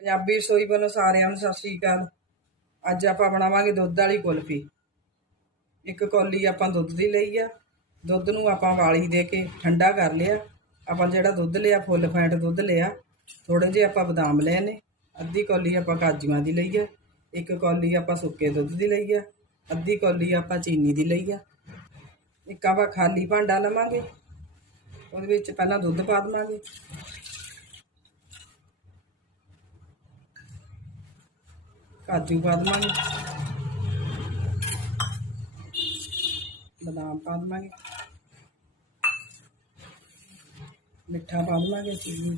ਪੰਜਾਬੀ ਰਸੋਈ ਵੱਲੋਂ ਸਾਰਿਆਂ ਨੂੰ ਸਤਿ ਸ੍ਰੀ ਅਕਾਲ। ਅੱਜ ਆਪਾਂ ਬਣਾਵਾਂਗੇ ਦੁੱਧ ਵਾਲੀ ਕੁਲਫੀ। ਇੱਕ ਕੌਲੀ ਆਪਾਂ ਦੁੱਧ ਦੀ ਲਈ ਆ। ਦੁੱਧ ਨੂੰ ਆਪਾਂ ਵਾਲੀ ਦੇ ਕੇ ਠੰਡਾ ਕਰ ਲਿਆ। ਆਪਾਂ ਜਿਹੜਾ ਦੁੱਧ ਲਿਆ, ਫੁੱਲ ਫੈਂਟ ਦੁੱਧ ਲਿਆ ਥੋੜੇ ਜਿਹੇ ਆਪਾਂ ਬਦਾਮ ਲਏ ਨੇ। ਅੱਧੀ ਕੌਲੀ ਆਪਾਂ ਕਾਜੂਆਂ ਦੀ ਲਈ ਆ। ਇੱਕ ਕੌਲੀ ਆਪਾਂ ਸੁੱਕੇ ਦੁੱਧ ਦੀ ਲਈ ਆ। ਅੱਧੀ ਕੌਲੀ ਆਪਾਂ ਚੀਨੀ ਦੀ ਲਈ ਆ। ਇੱਕ ਆਪਾਂ ਖਾਲੀ ਭਾਂਡਾ ਲਵਾਂਗੇ। ਉਹਦੇ ਵਿੱਚ ਪਹਿਲਾਂ ਦੁੱਧ ਪਾ ਦੇਵਾਂਗੇ। ਕਾਜੂ ਪਾ ਦੇਵਾਂਗੇ ਬਦਾਮ ਪਾ ਦੇਵਾਂਗੇ ਮਿੱਠਾ ਪਾ ਦੇਵਾਂਗੇ ਚੀਨੀ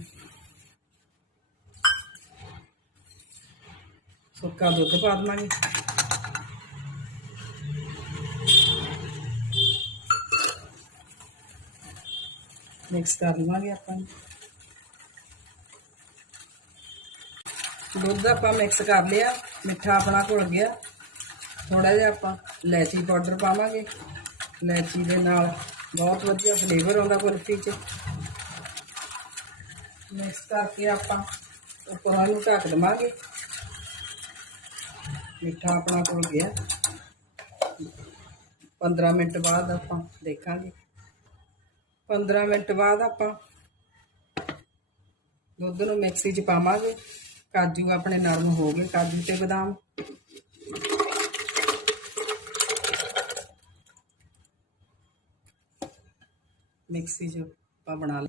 ਸੁੱਕਾ ਦੁੱਧ ਪਾ ਦੇਵਾਂਗੇ ਮਿਕਸ ਕਰ ਲਵਾਂਗੇ ਆਪਾਂ ਦੁੱਧ ਆਪਾਂ ਮਿਕਸ ਕਰ ਲਿਆ, ਮਿੱਠਾ ਆਪਣਾ ਘੁਲ ਗਿਆ। ਥੋੜਾ ਜਿਹਾ ਆਪਾਂ ਇਲਾਇਚੀ ਪਾਊਡਰ ਪਾਵਾਂਗੇ। ਇਲਾਇਚੀ ਦੇ ਨਾਲ ਬਹੁਤ ਵਧੀਆ ਫਲੇਵਰ ਆਉਂਦਾ ਕੁਲਫੀ 'ਚ। ਮਿਕਸ ਕਰਕੇ ਆਪਾਂ ਉੱਪਰ ਨੂੰ ਢੱਕ ਦਵਾਂਗੇ। ਮਿੱਠਾ ਆਪਣਾ ਘੁਲ ਗਿਆ। 15 ਮਿੰਟ ਬਾਅਦ ਆਪਾਂ ਦੇਖਾਂਗੇ। 15 ਮਿੰਟ ਬਾਅਦ ਆਪਾਂ ਦੁੱਧ ਨੂੰ ਮਿਕਸੀ 'ਚ ਪਾਵਾਂਗੇ। ਕਾਜੂ ਆਪਣੇ ਨਰਮ ਹੋ ਗਏ, ਕਾਜੂ ਤੇ ਬਦਾਮ। ਮਿਕਸੀ 'ਚ ਆਪਾਂ ਬਣਾ ਲ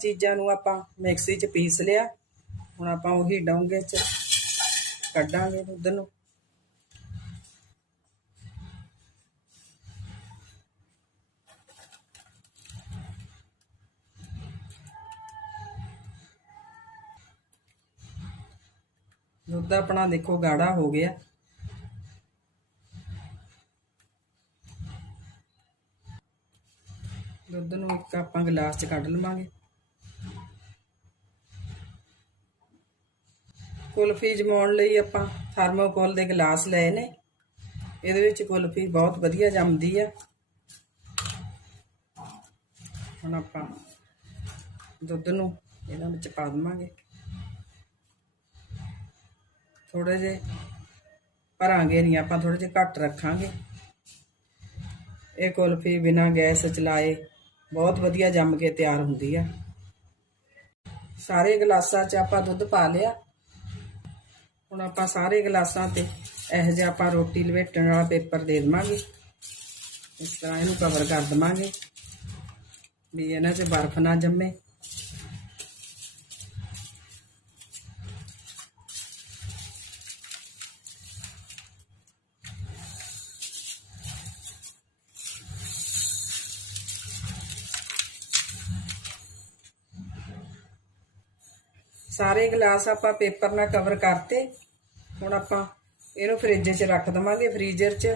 ਚੀਜ਼ਾਂ ਨੂੰ ਆਪਾਂ ਮਿਕਸੀ 'ਚ ਪੀਸ ਲਿਆ। ਹੁਣ ਆਪਾਂ ਉਹੀ ਡੋਂਗੇ 'ਚ ਕੱਢਾਂਗੇ ਦੁੱਧ ਨੂੰ। ਦੁੱਧ ਆਪਣਾ ਦੇਖੋ ਗਾੜਾ ਹੋ ਗਿਆ। ਦੁੱਧ ਨੂੰ ਇੱਕ ਆਪਾਂ ਗਲਾਸ 'ਚ ਕੱਢ ਲਵਾਂਗੇ। ਕੁਲਫੀ ਜਮਾਉਣ ਲਈ ਆਪਾਂ ਥਰਮੋਕੋਲ ਦੇ ਗਲਾਸ ਲਏ ਨੇ। ਇਹਦੇ ਵਿੱਚ ਕੁਲਫੀ ਬਹੁਤ ਵਧੀਆ ਜੰਮਦੀ ਆ। ਹੁਣ ਆਪਾਂ ਦੁੱਧ ਨੂੰ ਇਹਨਾਂ ਵਿੱਚ ਪਾ ਦਵਾਂਗੇ। ਥੋੜੇ ਜੇ ਭਰਾਂਗੇ ਨਹੀਂ, ਆਪਾਂ ਥੋੜੇ ਜਿਹਾ ਘੱਟ ਰੱਖਾਂਗੇ। ਇਹ ਕੁਲਫੀ ਬਿਨਾ ਗੈਸ ਚਲਾਏ ਬਹੁਤ ਵਧੀਆ ਜੰਮ ਕੇ ਤਿਆਰ ਹੁੰਦੀ ਆ। ਸਾਰੇ ਗਲਾਸਾਂ 'ਚ ਆਪਾਂ ਦੁੱਧ ਪਾ ਲਿਆ। ਹੁਣ ਆਪਾਂ ਸਾਰੇ ਗਲਾਸਾਂ ਤੇ ਇਹੋ ਜਿਹਾ ਆਪਾਂ ਰੋਟੀ ਲਵੇਟਣ ਵਾਲਾ ਪੇਪਰ ਦੇ ਦੇਵਾਂਗੇ। ਇਸ ਤਰ੍ਹਾਂ ਇਹਨੂੰ ਕਵਰ ਕਰ ਦੇਵਾਂਗੇ ਵੀ ਇਹਨਾਂ 'ਚ ਬਰਫ਼ ਨਾ ਜੰਮੇ। ਸਾਰੇ ਗਲਾਸ ਆਪਾਂ ਪੇਪਰ ਨਾਲ ਕਵਰ ਕਰਤੇ। ਹੁਣ ਆਪਾਂ ਇਹਨੂੰ ਫ੍ਰਿਜ 'ਚ ਰੱਖ ਦਵਾਂਗੇ। ਫ੍ਰੀਜ਼ਰ 'ਚ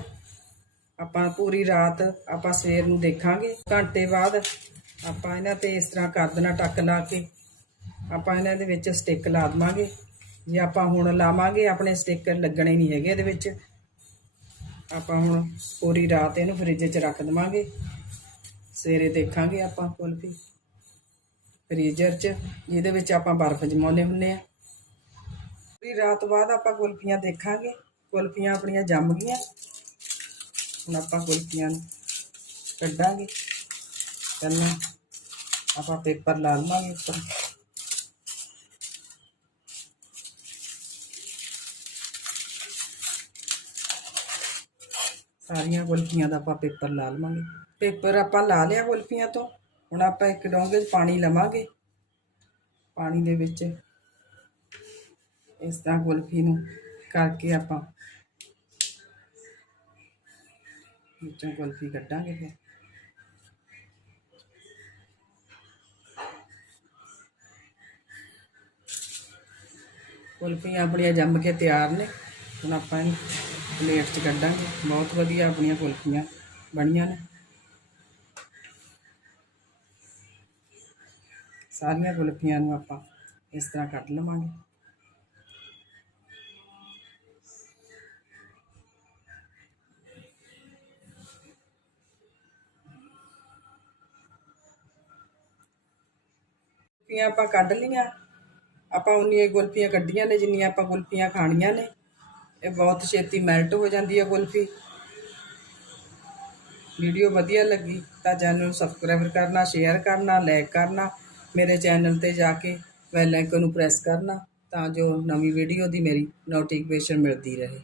ਆਪਾਂ ਪੂਰੀ ਰਾਤ ਆਪਾਂ ਸਵੇਰ ਨੂੰ ਦੇਖਾਂਗੇ। ਘੰਟੇ ਬਾਅਦ ਆਪਾਂ ਇਹਨਾਂ ਤੇ ਇਸ ਤਰ੍ਹਾਂ ਕਰ ਦੇਣਾ ਟੱਕ ਲਾ ਕੇ ਆਪਾਂ ਇਹਨਾਂ ਦੇ ਵਿੱਚ ਸਟਿੱਕ ਲਾ ਦਵਾਂਗੇ। ਜੇ ਆਪਾਂ ਹੁਣ ਲਾਵਾਂਗੇ, ਆਪਣੇ ਸਟicker ਲੱਗਣੇ ਨਹੀਂ ਹੈਗੇ ਇਹਦੇ ਵਿੱਚ। ਆਪਾਂ ਹੁਣ ਪੂਰੀ ਰਾਤ ਇਹਨੂੰ ਫ੍ਰਿਜ 'ਚ ਰੱਖ ਦਵਾਂਗੇ। ਸਵੇਰੇ ਦੇਖਾਂਗੇ ਆਪਾਂ ਕੁਲਫੀ ਫ੍ਰੀਜ਼ਰ 'ਚ, ਜਿਹਦੇ ਵਿੱਚ ਆਪਾਂ ਬਰਫ਼ ਜਮਾਉਂਦੇ ਹੁੰਨੇ ਆ। ਪੂਰੀ ਰਾਤ ਬਾਅਦ ਆਪਾਂ ਕੁਲਫੀਆਂ ਦੇਖਾਂਗੇ। ਕੁਲਫੀਆਂ ਆਪਣੀਆਂ ਜੰਮ ਗਈਆਂ। ਹੁਣ ਆਪਾਂ ਕੁਲਫੀਆਂ ਨੂੰ ਕੱਢਾਂਗੇ। ਪਹਿਲਾਂ ਆਪਾਂ ਪੇਪਰ ਲਾ ਲਵਾਂਗੇ ਉੱਪਰ। ਸਾਰੀਆਂ ਕੁਲਫੀਆਂ ਦਾ ਆਪਾਂ ਪੇਪਰ ਲਾ ਲਵਾਂਗੇ। ਪੇਪਰ ਆਪਾਂ ਲਾ ਲਿਆ ਕੁਲਫੀਆਂ ਤੋਂ। ਹੁਣ ਆਪਾਂ ਇੱਕ ਡੋਂਗੇ 'ਚ ਪਾਣੀ ਲਵਾਂਗੇ। ਪਾਣੀ ਦੇ ਵਿੱਚ ਇਸ ਤਰ੍ਹਾਂ ਕੁਲਫੀ ਨੂੰ ਕਰਕੇ ਆਪਾਂ ਵਿੱਚੋਂ ਕੁਲਫੀ ਕੱਢਾਂਗੇ ਫਿਰ। ਕੁਲਫੀਆਂ ਆਪਣੀਆਂ ਜੰਮ ਕੇ ਤਿਆਰ ਨੇ। ਹੁਣ ਆਪਾਂ ਇਹਨੂੰ ਪਲੇਟ 'ਚ ਕੱਢਾਂਗੇ। ਬਹੁਤ ਵਧੀਆ ਆਪਣੀਆਂ ਕੁਲਫੀਆਂ ਬਣੀਆਂ ਨੇ। ਸਾਰੀਆਂ ਗੁਲਫੀਆਂ ਨੂੰ ਆਪਾਂ ਇਸ ਤਰ੍ਹਾਂ ਕੱਟ ਲਵਾਂਗੇ। ਗੁਲਫੀਆਂ ਆਪਾਂ ਕੱਢ ਲਈਆਂ। ਆਪਾਂ ਉਨੀਆਂ ਗੁਲਫੀਆਂ ਕੱਢੀਆਂ ਨੇ, ਜਿੰਨੀਆਂ ਆਪਾਂ ਗੁਲਫੀਆਂ ਖਾਣੀਆਂ ਨੇ। ਇਹ ਬਹੁਤ ਛੇਤੀ ਮੈਲਟ ਹੋ ਜਾਂਦੀ ਹੈ ਗੁਲਫੀ। ਵੀਡੀਓ ਵਧੀਆ ਲੱਗੀ ਤਾਂ ਚੈਨਲ ਨੂੰ ਸਬਸਕ੍ਰਾਈਬ ਕਰਨਾ ਸ਼ੇਅਰ ਕਰਨਾ ਲਾਈਕ ਕਰਨਾ। ਮੇਰੇ ਚੈਨਲ ਤੇ ਜਾ ਕੇ ਬੈਲ ਆਈਕਨ ਨੂੰ ਪ੍ਰੈਸ ਕਰਨਾ ਤਾਂ ਜੋ ਨਵੀਂ ਵੀਡੀਓ ਦੀ ਮੇਰੀ ਨੋਟੀਫਿਕੇਸ਼ਨ ਮਿਲਦੀ ਰਹੇ।